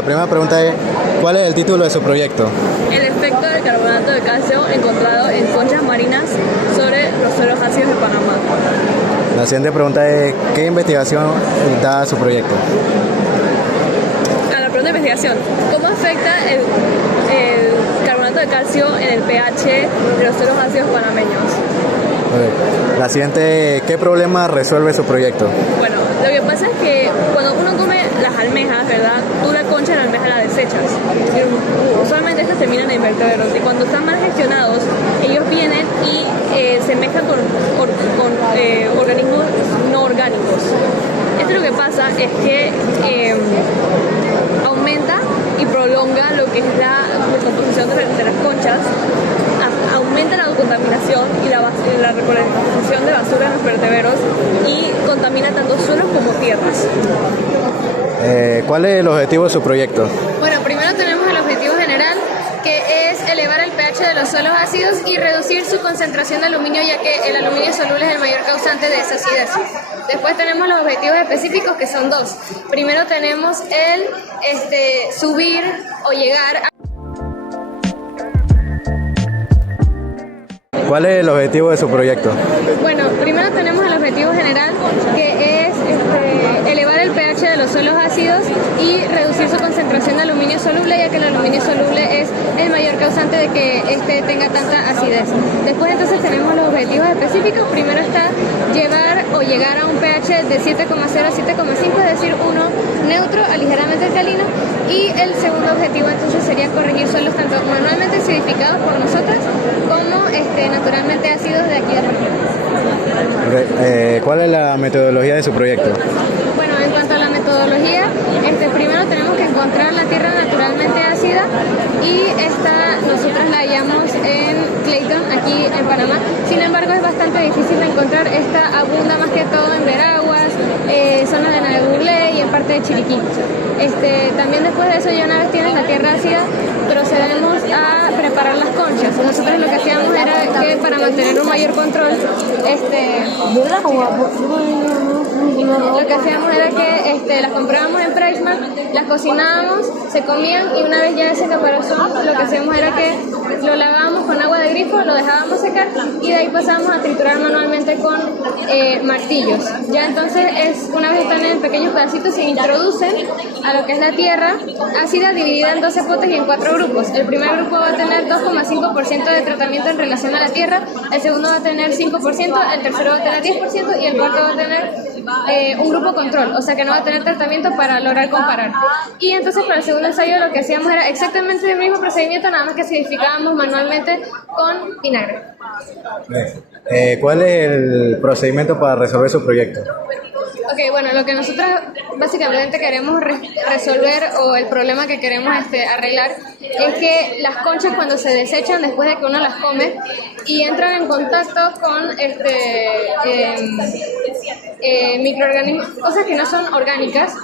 La primera pregunta es, ¿cuál es el título de su proyecto? El efecto del carbonato de calcio encontrado en conchas marinas sobre los suelos ácidos de Panamá. La siguiente pregunta es, ¿qué investigación da su proyecto? A la pregunta de investigación, ¿cómo afecta el carbonato de calcio en el pH de los suelos ácidos panameños? Ok. La siguiente, ¿qué problema resuelve su proyecto? Bueno, lo que pasa es que cuando uno come las almejas, ¿verdad? Tú la concha de la almeja la desechas. Usualmente estas terminan en invertebrados y cuando están mal gestionados, ellos vienen y se mezclan con organismos no orgánicos. Esto lo que pasa es que aumenta y prolonga lo que es la descomposición de las conchas, aumenta la contaminación y la recolección de basura en los vertederos y contamina tanto suelos como tierras. ¿Cuál es el objetivo de su proyecto? Bueno, primero tenemos el objetivo general, que es elevar el pH de los suelos ácidos y reducir su concentración de aluminio, ya que el aluminio soluble es el mayor causante de esa acidez. Después tenemos los objetivos específicos, que son dos. Primero tenemos el subir o llegar a... ¿Cuál es el objetivo de su proyecto? Bueno, primero tenemos el objetivo general, que es elevar el pH de los suelos ácidos y reducir su concentración de aluminio soluble, ya que el aluminio soluble es el mayor causante de que tenga tanta acidez. Después entonces tenemos los objetivos específicos. Primero está llevar o llegar a un pH de 7,0 a 7,5, es decir, uno neutro a ligeramente alcalino. Y el segundo objetivo entonces sería corregir suelos tanto manualmente acidificados por nosotros como naturalmente ácidos de aquí de la región. ¿Cuál es la metodología de su proyecto? Bueno, en cuanto a la metodología, primero tenemos que encontrar la tierra naturalmente ácida y nosotros la hallamos en Clayton, aquí en Panamá. Sin embargo, es bastante difícil de encontrar. Esta abunda más que todo en Veraguas, zona de Navebuglé y en parte de Chiriquí. También después de eso, ya una vez tienes la tierra ácida, procedemos a preparar las conchas. Nosotros lo que hacíamos era que para mantener un mayor control, lo que hacíamos era que las comprábamos en Pricemark, las cocinábamos, se comían y una vez ya ese caparazón, lo que hacíamos era que lo lavábamos con agua de grifo, lo dejábamos secar y de ahí pasábamos a triturar manualmente con martillos. Ya entonces una vez están en pequeños pedacitos, se introducen a lo que es la tierra ácida dividida en 12 potes y en 4 grupos. El primer grupo va a tener 2,5% de tratamiento en relación a la tierra, el segundo va a tener 5%, el tercero va a tener 10% y el cuarto va a tener un grupo control, o sea que no va a tener tratamiento para lograr comparar. Y entonces para el segundo ensayo lo que hacíamos era exactamente el mismo procedimiento, nada más que acidificábamos manualmente con vinagre. ¿Cuál es el procedimiento para resolver su proyecto? Ok, bueno, lo que nosotros básicamente queremos resolver o el problema que queremos arreglar es que las conchas cuando se desechan después de que uno las come y entran en contacto con microorganismos, cosas que no son orgánicas,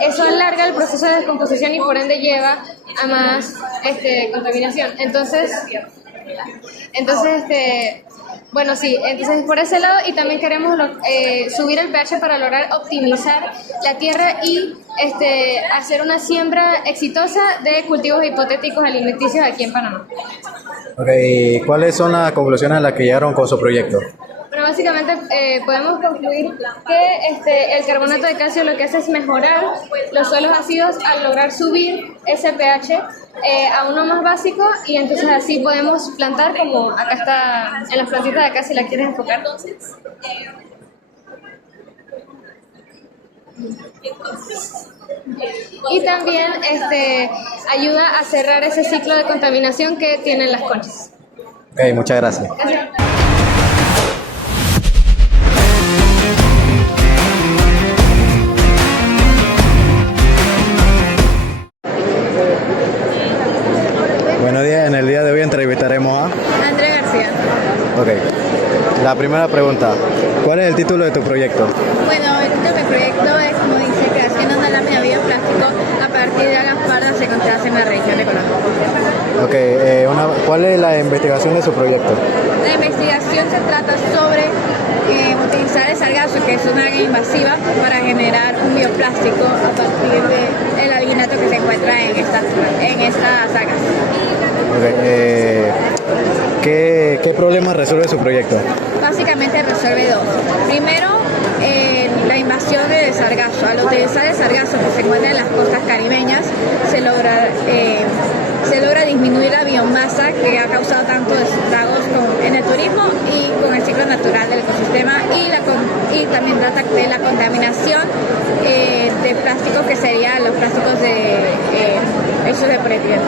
eso alarga el proceso de descomposición y por ende lleva a más contaminación. Entonces bueno, sí, entonces por ese lado y también queremos subir el pH para lograr optimizar la tierra y hacer una siembra exitosa de cultivos hipotéticos alimenticios aquí en Panamá. Okay. ¿Cuáles son las conclusiones a las que llegaron con su proyecto? Bueno, básicamente podemos concluir que el carbonato de calcio lo que hace es mejorar los suelos ácidos al lograr subir ese pH a uno más básico y entonces así podemos plantar como acá está en las plantitas de acá si la quieres enfocar. Y también ayuda a cerrar ese ciclo de contaminación que tienen las conchas. Ok, muchas gracias. Gracias. Buenos días, en el día de hoy entrevistaremos a Andrea García. Ok. La primera pregunta, ¿cuál es el título de tu proyecto? Bueno, el título de mi proyecto es, como dice, creación de una lámina de bioplástico a partir de algas pardas encontradas en la región de Colombia. Ok, ¿cuál es la investigación de su proyecto? La investigación se trata sobre utilizar el sargazo, que es una alga invasiva, para generar un bioplástico a partir del alginato que se encuentran en estas sagas. Ok, ¿qué problema resuelve su proyecto? Básicamente resuelve dos. Primero, la invasión de sargazo. Al utilizar el sargazo que se encuentra en las costas caribeñas, se logra disminuir la biomasa que ha causado tantos estragos en el turismo y con el ciclo natural del ecosistema y también trata de la contaminación de plásticos, que serían los plásticos hechos de polietileno.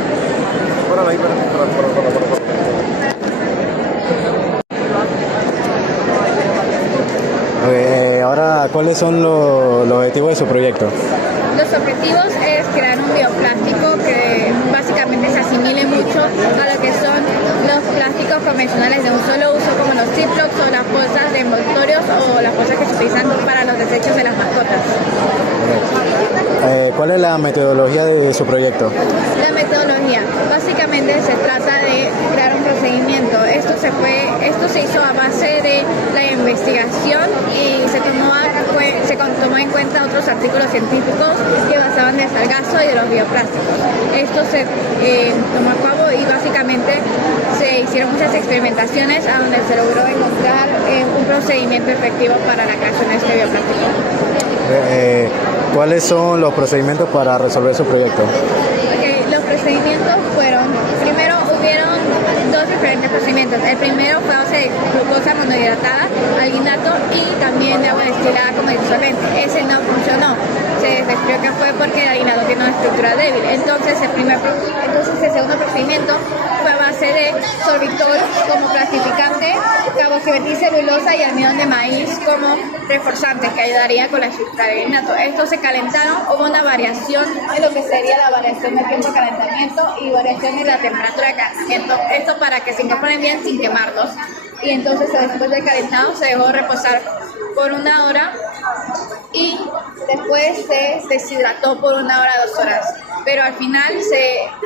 Ok, ahora, ¿cuáles son los objetivos de su proyecto? Los objetivos es crear un bioplástico que básicamente se asimile mucho a lo que son los plásticos convencionales de un solo uso, como los Ziplocs o las bolsas de envoltorios o las bolsas que se utilizan para los desechos de las mascotas. ¿Cuál es la metodología de su proyecto? La metodología, básicamente se trata de crear un procedimiento. Esto se hizo a base de la investigación y se tomó en cuenta otros artículos científicos que basaban del sargazo y de los bioplásticos. Esto se tomó a cabo y básicamente se hicieron muchas experimentaciones a donde se logró encontrar un procedimiento efectivo para la creación de este bioplástico. ¿Cuáles son los procedimientos para resolver su proyecto? Okay, los procedimientos fueron, primero hubieron dos diferentes procedimientos. El primero fue a base de glucosa monohidratada, alginato y también de agua destilada como disolvente. Ese no funcionó. Se descubrió que fue porque el alginato tiene una estructura débil. Entonces el segundo procedimiento fue a base de sorbitol como plastificante, carboximetilcelulosa y almidón de maíz como reforzantes que ayudaría con la estructura del alginato. Estos se calentaron, hubo una variación en lo que sería la variación del tiempo de calentamiento y variación en la temperatura de calentamiento. Esto para que se incorporen bien sin quemarlos. Y entonces después del calentado se dejó reposar por 1 hora y después se deshidrató por 1 hora, 2 horas. Pero al final,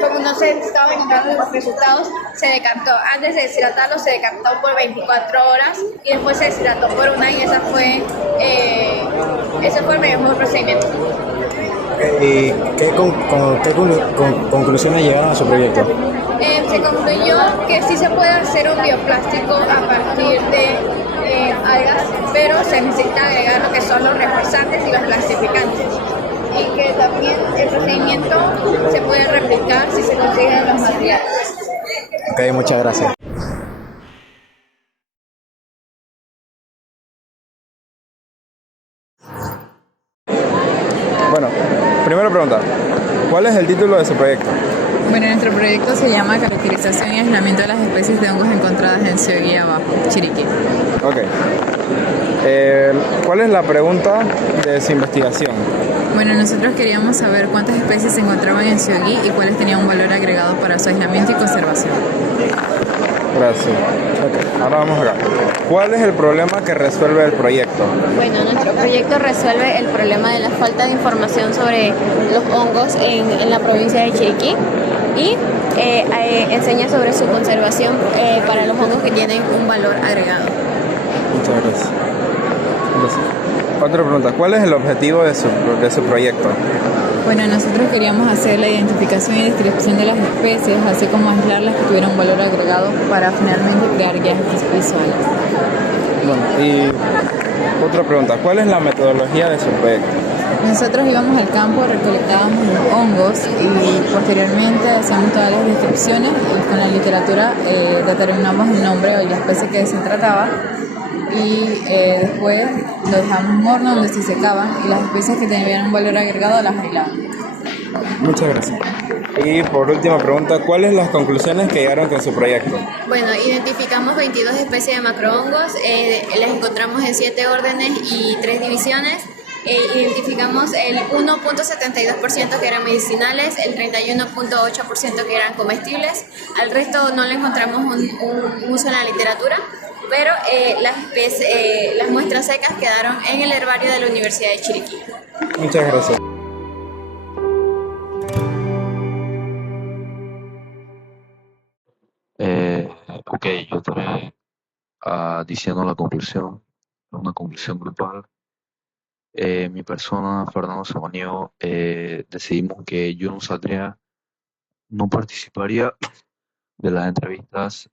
como no se estaban encontrando los resultados, se decantó. Antes de deshidratarlo, se decantó por 24 horas y después se deshidrató por 1 y ese fue el mejor procedimiento. ¿Y qué conclusiones llegaron a su proyecto? Se concluyó que sí se puede hacer un bioplástico a partir de algas, pero se necesita agregar lo que son los reforzantes y los plastificantes. Y que también el procedimiento se puede replicar si se consiguen los materiales. Ok, muchas gracias. Bueno, primera pregunta. ¿Cuál es el título de su proyecto? Bueno, nuestro proyecto se llama Caracterización y aislamiento de las especies de hongos encontradas en Siogui Abajo, Chiriquí. Ok. ¿Cuál es la pregunta de su investigación? Bueno, nosotros queríamos saber cuántas especies se encontraban en Siogui y cuáles tenían un valor agregado para su aislamiento y conservación. Gracias. Ok, ahora vamos acá. ¿Cuál es el problema que resuelve el proyecto? Bueno, nuestro proyecto resuelve el problema de la falta de información sobre los hongos en la provincia de Chiriquí y enseña sobre su conservación para los hongos que tienen un valor agregado. Muchas gracias. Otra pregunta. ¿Cuál es el objetivo de su proyecto? Bueno, nosotros queríamos hacer la identificación y descripción de las especies, así como aislar las que tuvieran un valor agregado para finalmente crear guías visuales. Bueno, y otra pregunta. ¿Cuál es la metodología de su proyecto? Nosotros íbamos al campo, recolectábamos los hongos y posteriormente hacíamos todas las descripciones y con la literatura determinamos el nombre o la especie que se trataba y después lo dejamos en un horno donde se secaban y las especies que tenían un valor agregado las aislaban. Muchas gracias. Y por última pregunta, ¿cuáles las conclusiones que llegaron con su proyecto? Bueno, identificamos 22 especies de macrohongos, las encontramos en 7 órdenes y 3 divisiones. Identificamos el 1.72% que eran medicinales, el 31.8% que eran comestibles, al resto no le encontramos un uso en la literatura, pero las muestras secas quedaron en el herbario de la Universidad de Chiriquí. Muchas gracias. Ok, yo estaré diciendo la conclusión, una conclusión grupal Mi persona, Fernando Samaniego, decidimos que yo no saldría, no participaría de las entrevistas,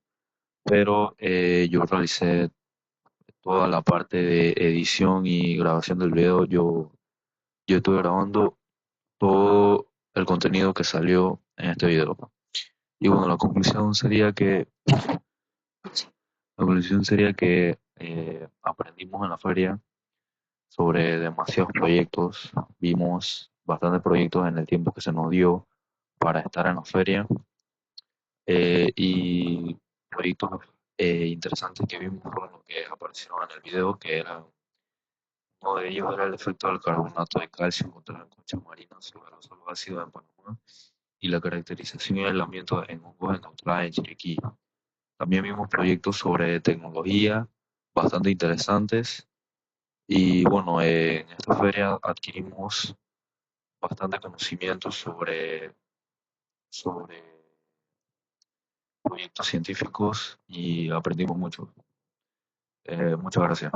pero yo realicé toda la parte de edición y grabación del video. Yo estuve grabando todo el contenido que salió en este video. Y bueno, la conclusión sería que aprendimos en la feria sobre demasiados proyectos, vimos bastantes proyectos en el tiempo que se nos dio para estar en la feria, y proyectos interesantes que vimos fueron los que aparecieron en el video, que era uno de ellos era el efecto del carbonato de calcio encontrado en conchas marinas sobre los suelos ácidos en Panamá y la caracterización y aislamiento en hongos encontrados en Chiriquí. También vimos proyectos sobre tecnología bastante interesantes y bueno, en esta feria adquirimos bastante conocimiento sobre proyectos científicos y aprendimos mucho. Muchas gracias.